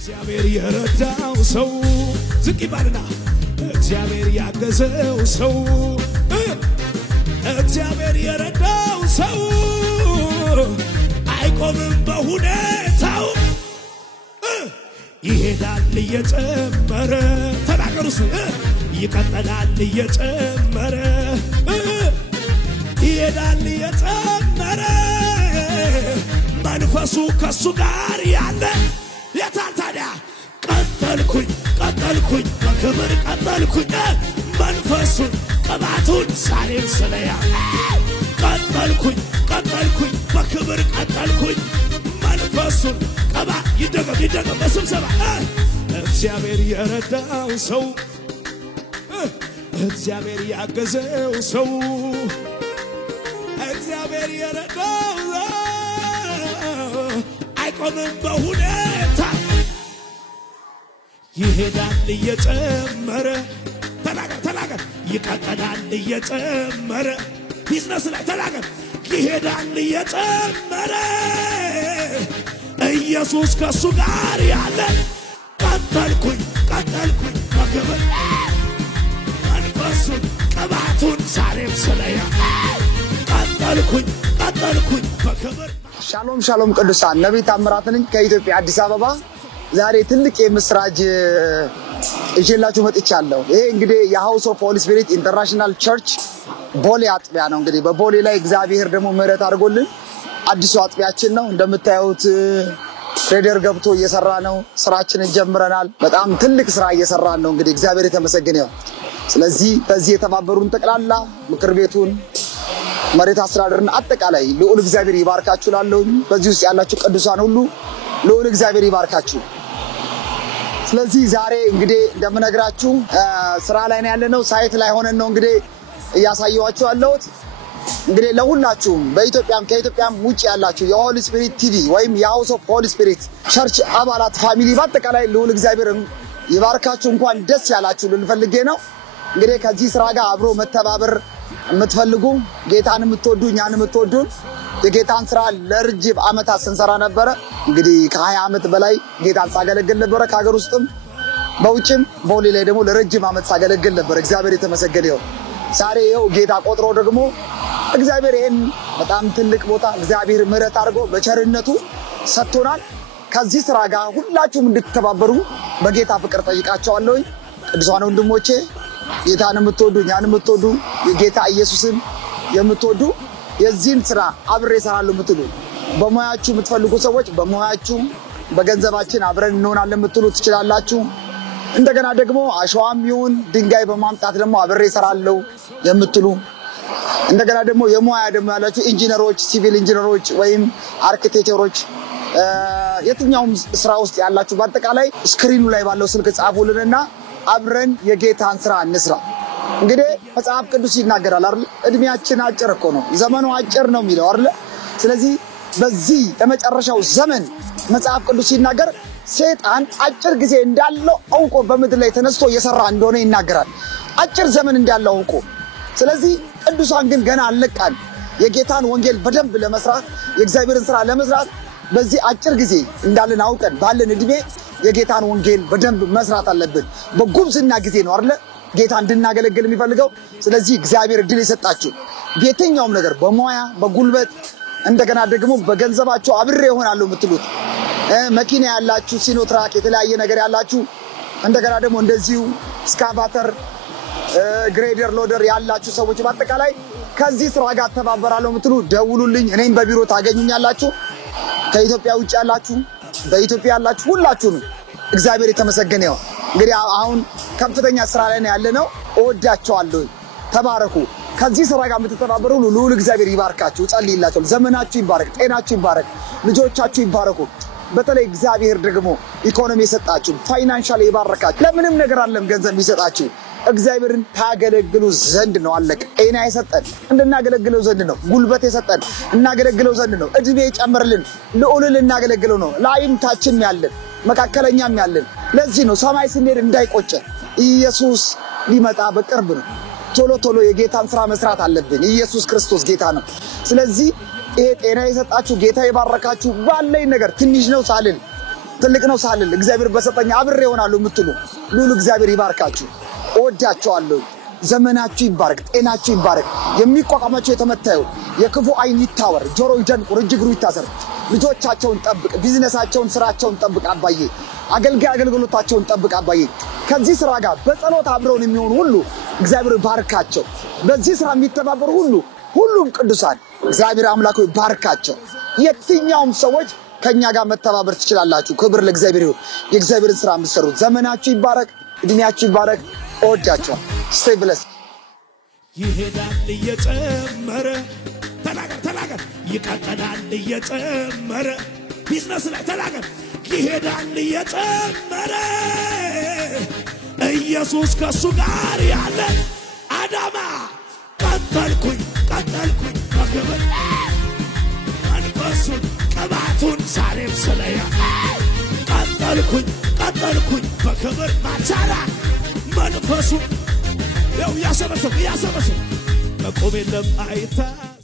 እግዚአብሔር የረዳው ሰው ዝቅ ይባልና እግዚአብሔር ያገዘው ሰው እግዚአብሔር የረዳው ሰው አይቆምም በሁኔታው ይሄዳል እየጨመረ ተናገሩስ ይቀጥላል እየጨመረ ይሄዳል እየጨመረ መንፈሱ ከሱ ጋር ያለ የታታዳ ቀጠልኩኝ በክብር ቀጠልኩኝ መንፈሱን ቅባቱን ዛሬም ስለያ ቀጠልኩኝ በክብር ቀጠልኩኝ መንፈሱን ቅባ ይደገም በስብሰባ እግዚአብሔር የረዳው ሰው እግዚአብሔር ያገዘው ሰው እግዚአብሔር የረዳው አይቆምም በሁኔታ ይሄዳል እየጨመረ ተናገር ይቀጥላል እየጨመረ ቢዝነስ ላይ ተናገር ይሄዳል እየጨመረ ኢየሱስ ከሱ ጋር ያለ ቀጠልኩኝ በክብር መንፈሱን ቅባቱን ዛሬም ስለያ ቀጠልኩኝ በክብር ሻሎም ቅዱሳን ነብይ ታምራት ነኝ ከኢትዮጵያ አዲስ አበባ ዛሬ ትልቅ የምስራች እጄላችሁ መጥቻለሁ ይሄ እንግዲህ የሃውስ ኦፍ ሆሊ ስፒሪት ኢንተርናሽናል ቸርች ቦሌ አጥቢያ ነው እንግዲህ በቦሌ ላይ እግዚአብሔር ደግሞ ምህረት አድርጎልን አዲሱ አጥቢያችን ነው እንደምታዩት ትሬደር ገብቶ እየሰራ ነው ስራችንን ጀምረናል በጣም ትልቅ ስራ እየሰራን ነው እንግዲህ እግዚአብሔር የተመሰገነ ይሁን ስለዚህ በዚህ የተባበሩን ተቀላላ ምክር ቤቱን መሬት አስተዳደርን አጠቃላይ ልዑል እግዚአብሔር ይባርካችሁ ላለው በዚህ ውስጥ ያላችሁ ቅዱሳን ሁሉ ልዑል እግዚአብሔር ይባርካችሁ ስለዚህ ዛሬ እንግዲህ እንደምነግራችሁ ስራ ላይ ነው ያለነው ሳይት ላይ ሆነን ነው እንግዲህ ያሳየዋችሁ ያለሁት እንግዲህ ለሁላችሁም በኢትዮጵያም ከኢትዮጵያም ውጪ ያላችሁ የሆሊ ስፒሪት ቲቪ ወይም የሃውስ ኦፍ ሆሊ ስፒሪት ቸርች አባላት ፋሚሊ በአጠቃላይ ልዑል እግዚአብሔር ይባርካችሁ እንኳን ደስ ያላችሁ ልንፈልጌ ነው እንግዲህ ከዚህ ስራ ጋር አብሮ መተባበር የምትፈልጉ ጌታን የምትወዱ እኛን የምትወዱን የጌታን ስራ ለርጅም አመታት ስንሰራ ነበር እንግዲህ ከ20 አመት በላይ ጌታን ሳገለግል ነበር ከሀገር ውስጥም በውጭም ቦሌ ላይ ደግሞ ለረጅም አመት ሳገለግል ነበር እግዚአብሔር የተመሰገነ ይሁን ዛሬ ይኸው ጌታ ቆጥሮ ደግሞ እግዚአብሔር ይሄን በጣም ትልቅ ቦታ እግዚአብሔር ምህረት አድርጎ በቸርነቱ ሰጥቶናል ከዚህ ስራ ጋር ሁላችሁም እንድትተባበሩ በጌታ ፍቅር ጠይቃቸዋለሁ ቅዱሳን ወንድሞቼ ጌታን የምትወዱ እኛን የምትወዱ የጌታ ኢየሱስን የምትወዱ የዚህን ስራ አብሬ እሰራለሁ የምትሉ በሙያችሁ የምትፈልጉ ሰዎች በሙያችሁ በገንዘባችን አብረን እንሆናለን የምትሉ ትችላላችሁ እንደገና ደግሞ አሸዋም ይሁን ድንጋይ በማምጣት ደግሞ አብሬ እሰራለሁ የምትሉ እንደገና ደግሞ የሙያ ደግሞ ያላችሁ ኢንጂነሮች ሲቪል ኢንጂነሮች ወይም አርኪቴክቸሮች የትኛውም ስራ ውስጥ ያላችሁ በአጠቃላይ ስክሪኑ ላይ ባለው ስልክ ጻፉልንና አብረን የጌታን ስራ እንስራ እንግዲህ መጽሐፍ ቅዱስ ይናገራል አይደል እድሜያችን አጭር እኮ ነው ዘመኑ አጭር ነው የሚለው አይደል ስለዚህ በዚህ ለመጨረሻው ዘመን መጽሐፍ ቅዱስ ይናገር ሰይጣን አጭር ጊዜ እንዳለው አውቆ በመድር ላይ ተነስቶ እየሰራ እንደሆነ ይናገራል አጭር ዘመን እንዳለው አውቆ ስለዚህ ቅዱሳን ግን ገና አለቃን የጌታን ወንጌል በደንብ ለመስራት የእግዚአብሔርን ስራ ለመስራት በዚህ አጭር ጊዜ እንዳለን አውቀን ባለን እድሜ የጌታን ወንጌል በደንብ መስራት አለብን በጉብዝና ጊዜ ነው አይደል ጌታ እንድናገለግል የሚፈልገው ስለዚህ እግዚአብሔር ድል ይሰጣችሁ የትኛውም ነገር በሞያ በጉልበት እንደገና ደግሞ በገንዘባችሁ አብሬ ይሆናሉ የምትሉት መኪና ያላችሁ ሲኖትራክ የተለያየ ነገር ያላችሁ እንደገና ደግሞ እንደዚሁ ስካቫተር ግሬደር ሎደር ያላችሁ ሰዎች በአጠቃላይ ከዚህ ስራ ጋር ተባበራለሁ የምትሉ ደውሉልኝ እኔም በቢሮ ታገኙኛላችሁ ከኢትዮጵያ ውጭ ያላችሁ በኢትዮጵያ ያላችሁ ሁላችሁንም እግዚአብሔር የተመሰገነ ይሁን እንግዲህ አሁን ከፍተኛ ስራ ላይ ነው ያለነው እወዳችኋለሁ ተባረኩ ከዚህ ስራ ጋር የምትተባበሩ ልዑል እግዚአብሔር ይባርካችሁ ጸልይላችሁ ዘመናችሁ ይባረክ ጤናችሁ ይባረክ ልጆቻችሁ ይባረኩ በተለይ እግዚአብሔር ደግሞ ኢኮኖሚ የሰጣችሁ ፋይናንሻሊ ይባርካችሁ ለምንም ነገር አለም ገንዘብ ይሰጣችሁ እግዚአብሔርን ታገለግሉ ዘንድ ነው አለቀ ጤና የሰጠን እንድናገለግለው ዘንድ ነው ጉልበት የሰጠን እናገለግለው ዘንድ ነው እድሜ ይጨምርልን ልዑልን እናገለግለው ነው ላይም ታችም ያለን መካከለኛም ያለን ለዚህ ነው ሰማይ ስንሄድ እንዳይቆጨ ኢየሱስ ሊመጣ በቅርብ ነው ቶሎ የጌታን ስራ መስራት አለብን ኢየሱስ ክርስቶስ ጌታ ነው ስለዚህ ይሄ ጤና የሰጣችሁ ጌታ ይባርካችሁ ባለኝ ነገር ትንሽ ነው ሳልን ትልቅ ነው ሳልል እግዚአብሔር በሰጠኝ አብሬ እሆናለሁ የምትሉ ልዑል እግዚአብሔር ይባርካችሁ። እወዳችኋለሁ። ዘመናችሁ ይባረክ፣ ጤናችሁ ይባረክ። የሚቋቋማቸው የተመታዩ የክፉ አይን ይታወር፣ ጆሮ ይደንቁር፣ እጅ እግሩ ይታሰር። ልጆቻቸውን ጠብቅ፣ ቢዝነሳቸውን፣ ስራቸውን ጠብቅ አባዬ። አገልጋይ አገልግሎታቸውን ጠብቅ አባዬ። ከዚህ ስራ ጋር በጸሎት አብረውን የሚሆኑ ሁሉ እግዚአብሔር ባርካቸው። በዚህ ስራ የሚተባበሩ ሁሉም ቅዱሳን እግዚአብሔር አምላክ ሆይ ባርካቸው። የትኛውም ሰዎች ከኛ ጋር መተባበር ትችላላችሁ። ክብር ለእግዚአብሔር ይሁን። የእግዚአብሔርን ስራ የምትሰሩት ዘመናችሁ ይባረክ፣ እድሜያችሁ ይባረክ። እወዳችኋለሁ። ስቴይ ብለስ። ይሄዳል እየጨመረ ተናገር ይቀጥላል እየጨመረ ቢዝነስ ላይ ተናገር ይሄዳል እየጨመረ ኢየሱስ ከሱ ጋር ያለ አዳማ ቀጠልኩኝ በክብር መንፈሱን ቅባቱን ዛሬም ስለያ ቀጠልኩኝ በክብር ማቻራ መንፈሱ ያው ያሰበሰብ መቆም የለም አይታ